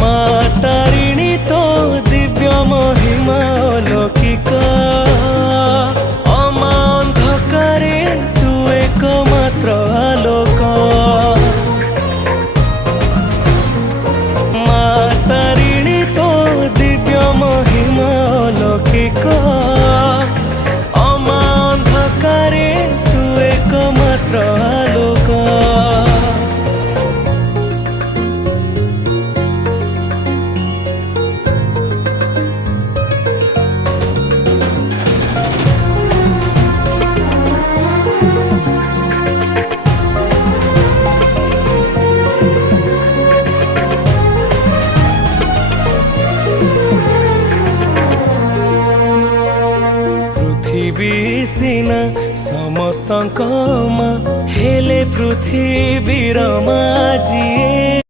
মা তারিণী তো দিব্য মহিমা অলৌকিক অমা অন্ধকারে তু একমাত্র আলোক মা তারিণী তো দিব্য মহিমা অলৌকিক অমা অন্ধকারে তু একমাত্র আলোক पृथ्वी सिना समस्त मा हेले पृथ्वीर माझी